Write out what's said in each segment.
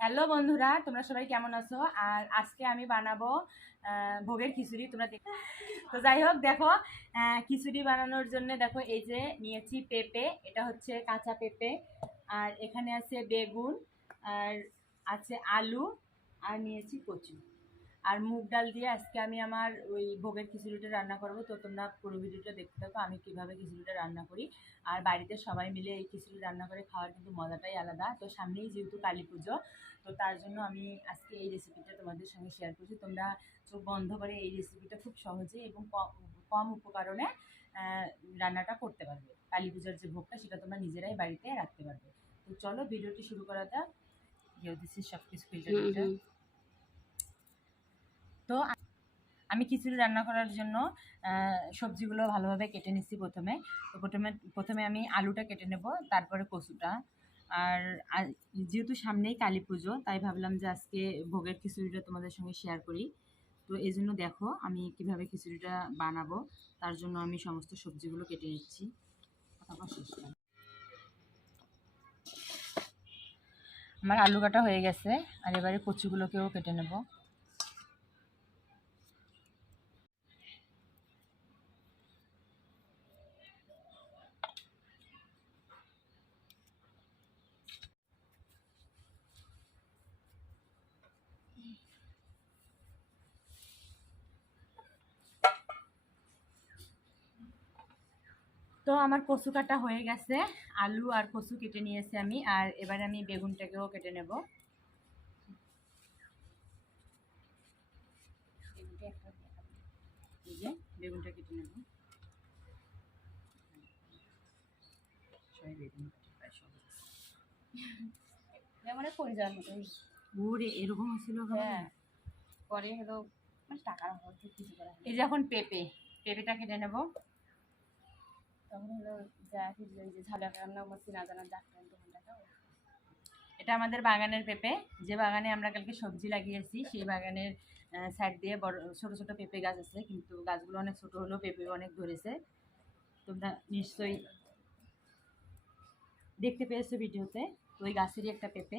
Hello বন্ধুরা, তোমরা সবাই কেমন আছো? আর আজকে আমি বানাবো ভোগের খিচুড়ি। তোমরা তো যাই হোক, দেখো খিচুড়ি বানানোর জন্য দেখো এই যে নিয়েছি পেঁপে, এটা হচ্ছে কাঁচা পেঁপে। আর এখানে আছে বেগুন, আর আছে আলু, আর নিয়েছি কচু। আর মুগ ডাল দিয়ে আজকে আমি আমার ওই ভোগের খিচুড়িটা রান্না করব। তো তোমরা পুরো ভিডিওটা দেখতে থাকো আমি কিভাবে খিচুড়িটা রান্না করি। আর বাড়িতে সবাই মিলে এই খিচুড়ি রান্না করে খাওয়ার কিন্তু মজাটাই আলাদা। তো সামনেই যেহেতু কালী পুজো, তো তার জন্য আমি আজকে এই রেসিপিটা তোমাদের সঙ্গে শেয়ার করছি। তোমরা চোখ বন্ধ করে এই রেসিপিটা খুব সহজে এবং কম উপকরণে রান্নাটা করতে পারবে। কালী পুজোর যে ভোগটা সেটা তোমরা নিজেরাই বাড়িতে রাখতে পারবে। তো চলো ভিডিওটি শুরু করা যাক। দিচ্ছি সব কিছু ফিল্টার। তো আমি খিচুড়ি রান্না করার জন্য সবজিগুলো ভালোভাবে কেটে নিচ্ছি প্রথমে। তো প্রথমে আমি আলুটা কেটে নেব, তারপরে কচুটা। আর যেহেতু সামনেই কালী পুজো, তাই ভাবলাম যে আজকে ভোগের খিচুড়িটা তোমাদের সঙ্গে শেয়ার করি। তো এই জন্য দেখো আমি কিভাবে খিচুড়িটা বানাবো, তার জন্য আমি সমস্ত সবজিগুলো কেটে নিচ্ছি। আমার আলু কাটা হয়ে গেছে, আর এবারে কচুগুলোকেও কেটে নেব। তো আমার কচু কাটা হয়ে গেছে, আলু আর কচু কেটে নিয়েছি আমি। আর এবারে আমি বেগুনটাকেও কেটে নেব। এই যে বেগুনটা কেটে নেব। পড়ে যাওয়ার মতো ওরে এরকম ছিল। হ্যাঁ, পরে হলো মানে টাকার অভাব কিছু করা। এই যে এখন পেঁপেটা কেটে নেব। তখন হলো যা যে ঝালা রান্না করছি না জানার ডাক্তার দোকানটাও। এটা আমাদের বাগানের পেঁপে, যে বাগানে আমরা কালকে সবজি লাগিয়েছি সেই বাগানের সাইড দিয়ে বড় ছোট ছোট পেঁপে গাছ আছে, কিন্তু গাছগুলো অনেক ছোট হলেও পেঁপে অনেক ধরেছে। তোমরা নিশ্চয়ই দেখতে পেয়েছো ভিডিওতে। তো ওই গাছেরই একটা পেঁপে।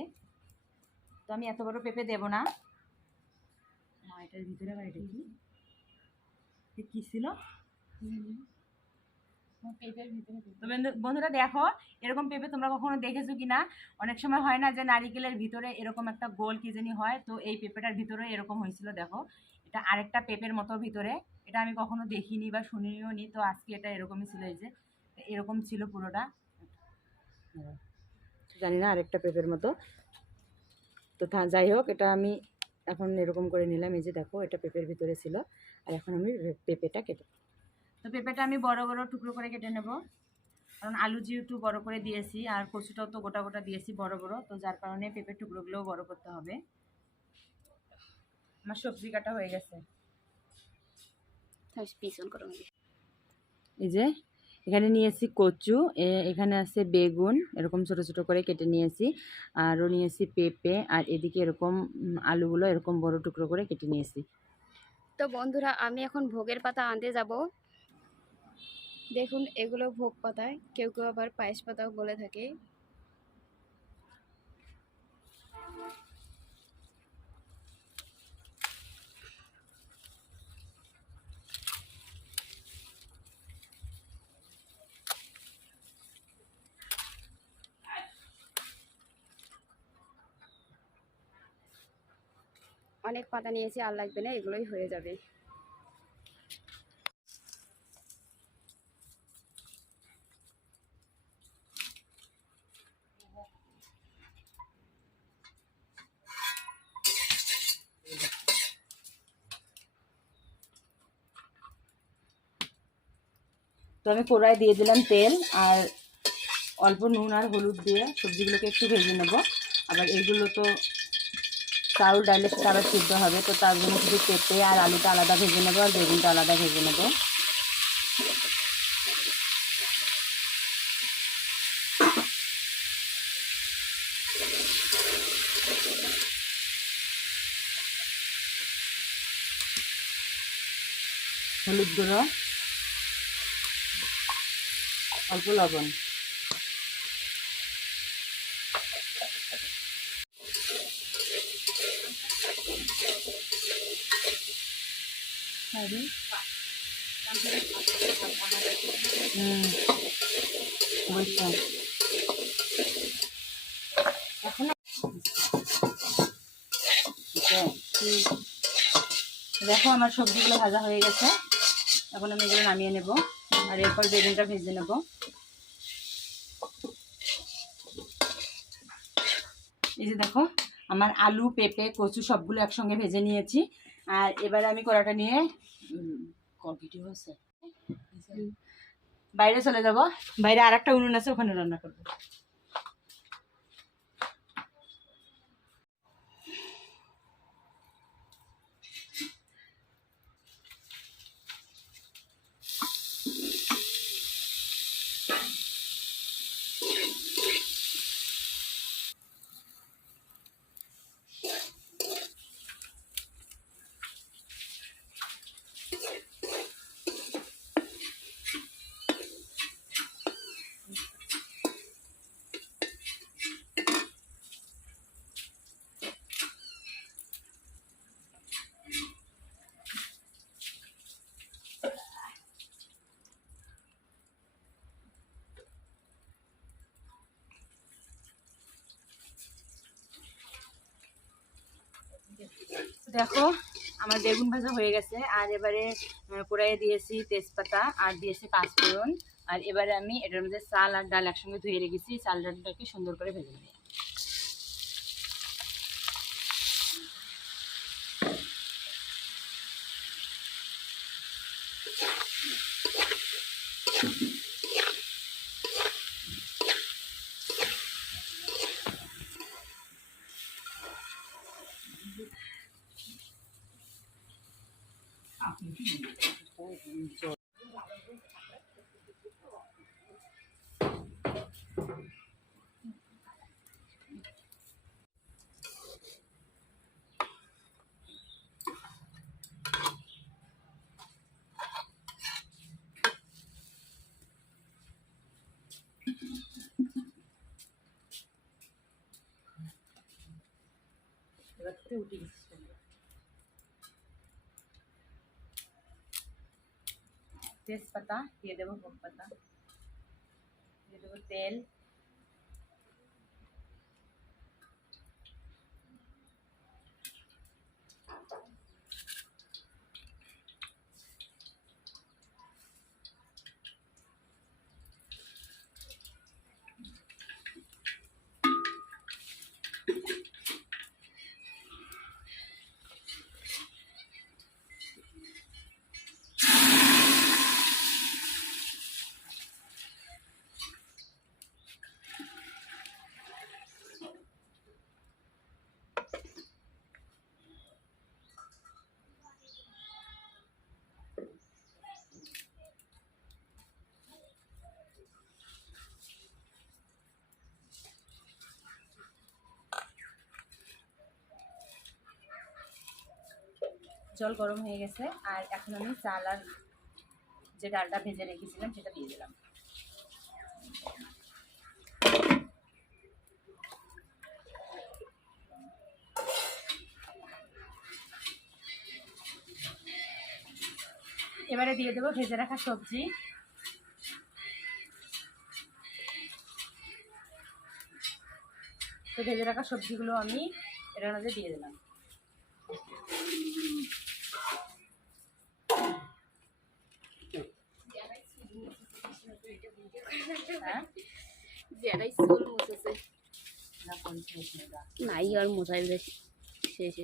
তো আমি এত বড় পেঁপে দেবো না। এটার ভিতরে আবার এটা কি ছিল? বন্ধুরা দেখো, এরকম পেঁপে তোমরা কখনো দেখেছো কিনা? অনেক সময় হয় না যে নারিকেলের ভিতরে এরকম একটা গোল কি জানি হয়, তো এই পেঁপেটার ভিতরে এরকম হয়েছিল। দেখো, এটা আরেকটা পেঁপের মতো ভিতরে। এটা আমি কখনো দেখিনি বা শুনিও নি, তো আজকে এটা এরকমই ছিল। এই যে এরকম ছিল পুরোটা, জানি না, আরেকটা পেঁপের মতো। তো যাই হোক, এটা আমি এখন এরকম করে নিলাম। এই যে দেখো, এটা পেঁপের ভিতরে ছিল। আর এখন আমি পেঁপেটা কেটে, তো পেঁপেটা আমি বড় বড় টুকরো করে কেটে নেব, কারণ আলু যেহেতু বড় করে দিয়েছি আর কচুটাও তো গোটা গোটা দিয়েছি বড় বড়, তো যার কারণে পেঁপের টুকরোগুলোও বড় করতে হবে। আমার সবজি কাটা হয়ে গেছে। এই যে এখানে নিয়েছি কচু, এখানে আছে বেগুন, এরকম ছোট ছোট করে কেটে নিয়েছি। আরও নিয়েছি পেঁপে, আর এদিকে এরকম আলুগুলো এরকম বড় টুকরো করে কেটে নিয়েছি। তো বন্ধুরা, আমি এখন ভোগের পাতা আনতে যাব। দেখুন, এগুলো ভোগ পাতায়, কেউ কেউ আবার পায়েস পাতাও বলে থাকে। অনেক পাতা নিয়েছি, আর লাগবে না, এগুলোই হয়ে যাবে। তো আমি কড়াই দিয়ে দিলাম তেল, আর অল্প নুন আর হলুদ দিয়ে সবজিগুলোকে একটু ভেজে নেব। আবার এগুলো তো চাউল ডালের সাথে আবার সিদ্ধ হবে, তো তার জন্য শুধু পেঁপে আর আলুটা আলাদা ভেজে নেবো, আর বেগুনটা আলাদা ভেজে নেবো। হলুদ গুঁড়ো, অল্প লবণ। সরি এখন দেখো আমার সবজিগুলো ভাজা হয়ে গেছে। এখন আমি এগুলো নামিয়ে নেব আর এরপর বেগুনটা ভেজে নেব। এই যে দেখো আমার আলু পেঁপে কচু সবগুলো একসঙ্গে ভেজে নিয়েছি। আর এবারে আমি কড়াটা নিয়ে ভিডিও আছে বাইরে চলে যাব। বাইরে আর একটা উনুন আছে, ওখানে রান্না করবো। দেখো আমার বেগুন ভাজা হয়ে গেছে। আর এবারে কড়াইয়ে দিয়েছি তেজপাতা আর দিয়েছি পাঁচফোড়ন। আর এবারে আমি এটার মধ্যে চাল আর ডাল একসঙ্গে ধুয়ে রেখেছি, চাল ডালটাকে সুন্দর করে ভেজে নেব। তেজপাতা দিয়ে দেবো, তেজপাতা দিয়ে দেবো, তেল, জল গরম হয়ে গেছে। আর এখন আমি চাল আর যে ডালটা ভেজে রেখেছিলাম সেটা দিয়ে দিলাম। এবারে দিয়ে দেবো ভেজে রাখা সবজি। তো ভেজে রাখা সবজিগুলো আমি এটার মধ্যে দিয়ে দিলাম। নাই আর মোজাইল শেষ।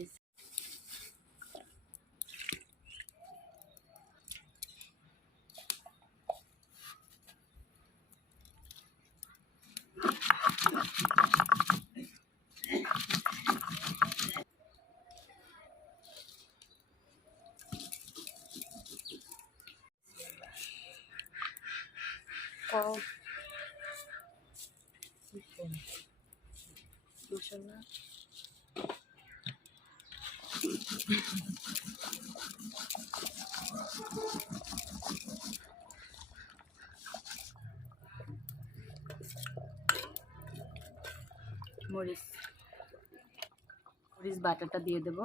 মশলা মরিচ বাটাটা দিয়ে দেবো।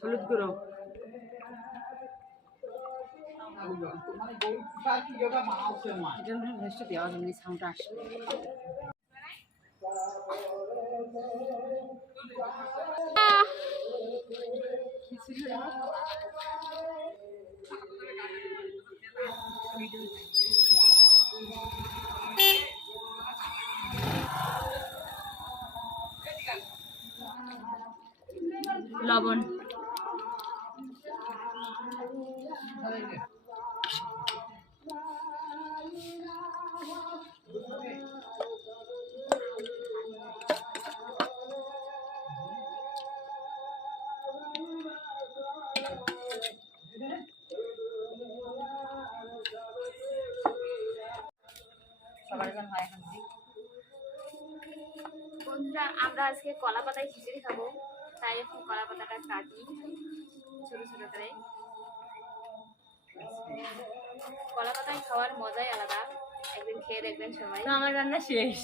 হলুদ গুঁড়ো, লবণ, বন্ধুরা আমরা আজকে কলা পাতায় খিচুড়ি খাবো, তাই এখন কলা পাতাটা কাটি ছোট ছোট করে। কলা পাতায় খাওয়ার মজাই আলাদা, একদিন খেয়ে দেখবেন সবাই। তো আমার রান্না শেষ।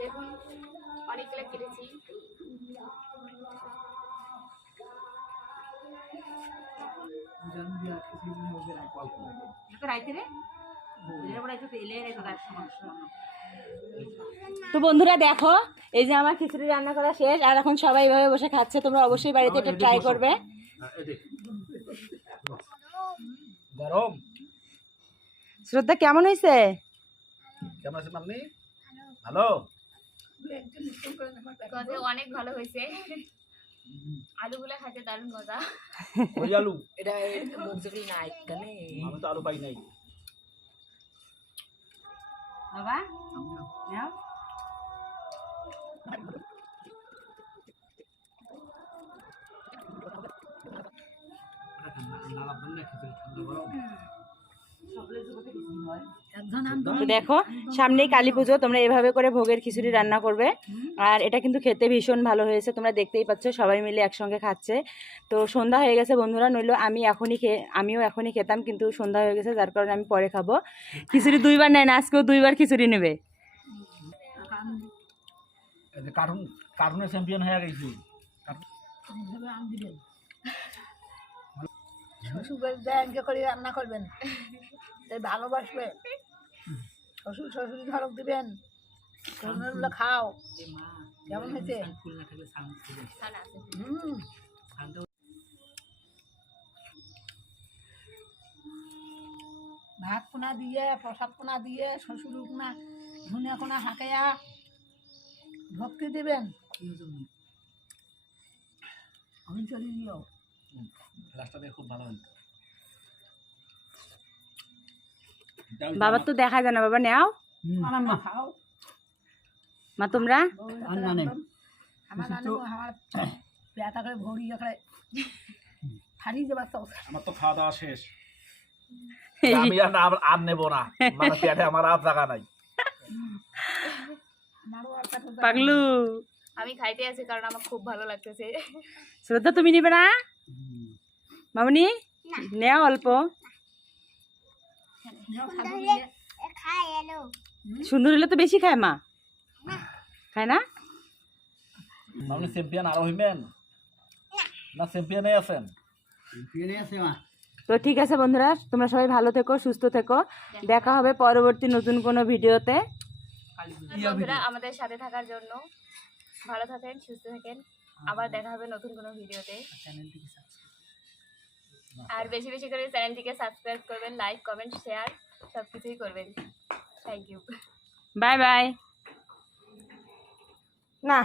দেখুন অনেকগুলো কেটেছি। তো বন্ধুরা দেখো, এই যে আমার খিচুড়ি রান্না করা শেষ, আর এখন সবাই এইভাবে বসে খাচ্ছে। তোমরা অবশ্যই বাড়িতে এটা ট্রাই করবে। গরম শ্রদ্ধা কেমন হয়েছে? কেমন আছেন আপনি? ভালো, অনেক ভালো হয়েছে, আলুগুলো খাইতে দারুণ মজা। ওই আলু এটা নাই কেন? আমি তো আলু পাই নাই বাবা নাও। তো দেখো, সামনেই কালী পুজো, তোমরা এভাবে করে ভোগের খিচুড়ি রান্না করবে। আর এটা কিন্তু খেতে ভীষণ ভালো হয়েছে, তোমরা দেখতেই পাচ্ছ সবাই মিলে একসঙ্গে খাচ্ছে। তো সন্ধ্যা হয়ে গেছে বন্ধুরা, নইলো আমিও এখনই খেতাম, কিন্তু সন্ধ্যা হয়ে গেছে যার কারণে আমি পরে খাবো। খিচুড়ি দুইবার নেয় না, আজকেও দুইবার খিচুড়ি নেবে। কার্টুনের চ্যাম্পিয়ন হয়ে গেছি। শ্বশুর ব্যাংকে করে রান্না করবেন, তাই ভালোবাসবে। শ্বশুর শাশুড়ি ধরক দিবেন, গুলো খাও। কেমন হয়েছে? ভাত কোনা দিয়ে, প্রসাদ কোনা দিয়ে, শ্বশুর কোনা ধনিয়া কোনা হাঁকাইয়া ভক্তি দিবেন। আমি চলে দিও। খুব ভালো হতো। বাবার তো দেখা যায় না, বাবা নেও খাও। মা তোমরা আমার নানু আমার পেটা করে ভরি করে হারিয়ে যাবার তো। আমার তো খাওয়া দাওয়া শেষ, আমি আর নেবো না, মানে পেটে আমার আর জায়গা নাই। পাগলু আমি খাইতে আছি কারণ আমার খুব ভালো লাগতেছে। শ্রদ্ধা তুমি নিবে না? মামনি নেও অল্প। সুন্দর হলে তো বেশি খায় মা, খায় না? আপনি চ্যাম্পিয়ন আরো হইবেন না? চ্যাম্পিয়নে আছেন? তো ঠিক আছে বন্ধুরা, তোমরা সবাই ভালো থেকো, সুস্থ থেকো। দেখা হবে পরবর্তী নতুন কোনো ভিডিওতে। বন্ধুরা আমাদের সাথে থাকার জন্য ভালো থাকেন, সুস্থ থাকেন। আবার দেখা হবে নতুন কোনো ভিডিওতে। আর বেশি বেশি করে চ্যানেলটিকে সাবস্ক্রাইব করবেন, লাইক কমেন্ট শেয়ার সব কিছুই করবেন। Thank you, bye bye. না